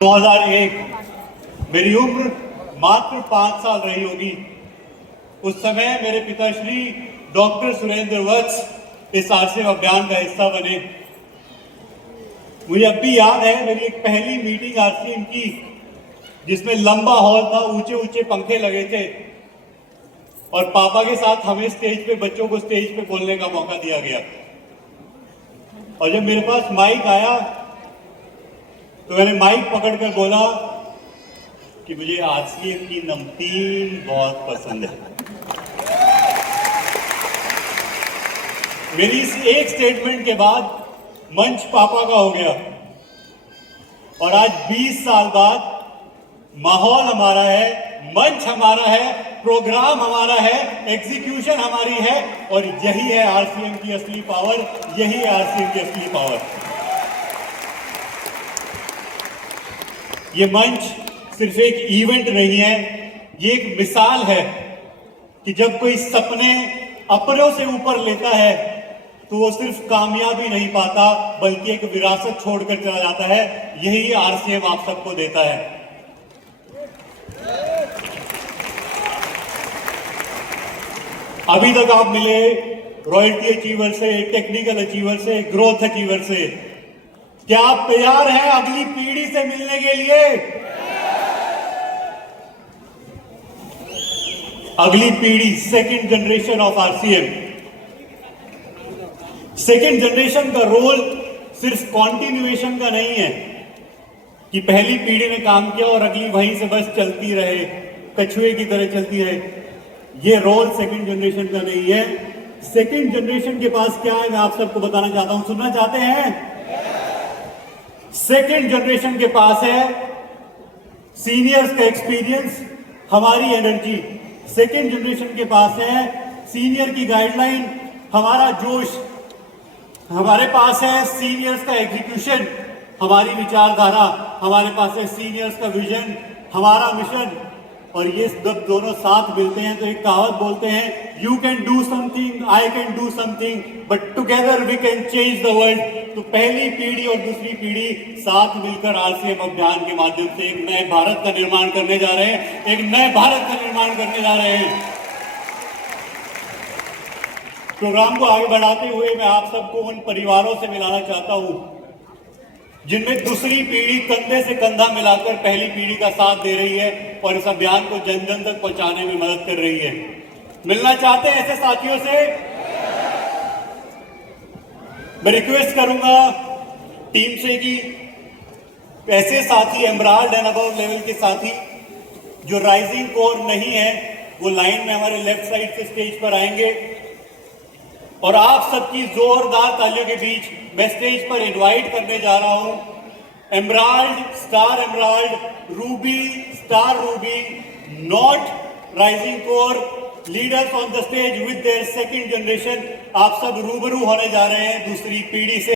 2001 मेरी उम्र मात्र 5 साल रही होगी। उस समय मेरे पिताश्री डॉक्टर सुरेंद्र वत्स इस आरसीएम अभियान का हिस्सा बने। मुझे अब भी याद है मेरी एक पहली मीटिंग आरसीएम की, जिसमें लंबा हॉल था, ऊंचे ऊंचे पंखे लगे थे और पापा के साथ हमें स्टेज पे, बच्चों को स्टेज पे बोलने का मौका दिया गया। और जब मेरे पास माइक आया तो मैंने माइक पकड़कर बोला कि मुझे आरसीएम की नमकीन बहुत पसंद है। मेरी इस एक स्टेटमेंट के बाद मंच पापा का हो गया और आज 20 साल बाद माहौल हमारा है, मंच हमारा है, प्रोग्राम हमारा है, एग्जीक्यूशन हमारी है और यही है आरसीएम की असली पावर, यही है आरसीएम की असली पावर। ये मंच सिर्फ एक इवेंट नहीं है, ये एक मिसाल है कि जब कोई सपने अपनों से ऊपर लेता है तो वो सिर्फ कामयाबी नहीं पाता बल्कि एक विरासत छोड़कर चला जाता है। यही आरसीएम आप सबको देता है। अभी तक आप मिले रॉयल्टी अचीवर से, टेक्निकल अचीवर से, ग्रोथ अचीवर से। क्या आप तैयार हैं अगली पीढ़ी से मिलने के लिए? अगली पीढ़ी, second generation of RCM. Second generation का रोल सिर्फ कॉन्टिन्यूएशन का नहीं है कि पहली पीढ़ी ने काम किया और अगली वहीं से बस चलती रहे, कछुए की तरह चलती रहे। ये रोल सेकंड जनरेशन का नहीं है। सेकंड जनरेशन के पास क्या है, मैं आप सबको बताना चाहता हूं। सुनना चाहते हैं? सेकेंड जनरेशन के पास है सीनियर्स का एक्सपीरियंस, हमारी एनर्जी। सेकेंड जनरेशन के पास है सीनियर की गाइडलाइन, हमारा जोश। हमारे पास है सीनियर्स का एग्जीक्यूशन, हमारी विचारधारा। हमारे पास है सीनियर्स का विजन, हमारा मिशन। और ये जब दोनों साथ मिलते हैं तो एक कहावत बोलते हैं, you can do something, I can do something, but together we can change the world. तो पहली पीढ़ी और दूसरी पीढ़ी साथ मिलकर आरसीएम अभियान के माध्यम से एक नए भारत का निर्माण करने जा रहे हैं, एक नए भारत का निर्माण करने जा रहे हैं। प्रोग्राम को आगे बढ़ाते हुए मैं आप सबको उन परिवारों से मिलाना चाहता हूं जिनमें दूसरी पीढ़ी कंधे से कंधा मिलाकर पहली पीढ़ी का साथ दे रही है और इस अभियान को जन जन तक पहुंचाने में मदद कर रही है। मिलना चाहते हैं ऐसे साथियों से? मैं रिक्वेस्ट करूंगा टीम से कि ऐसे साथी, एमराल्ड एंड अबव लेवल के साथी जो राइजिंग कोर नहीं है, वो लाइन में हमारे लेफ्ट साइड से स्टेज पर आएंगे और आप सबकी जोरदार तालियों के बीच मैं स्टेज पर इनवाइट करने जा रहा हूं emerald, star emerald, Ruby, star Ruby, not rising core leaders on the stage with their second generation. आप सब रूबरू होने जा रहे हैं दूसरी पीढ़ी से।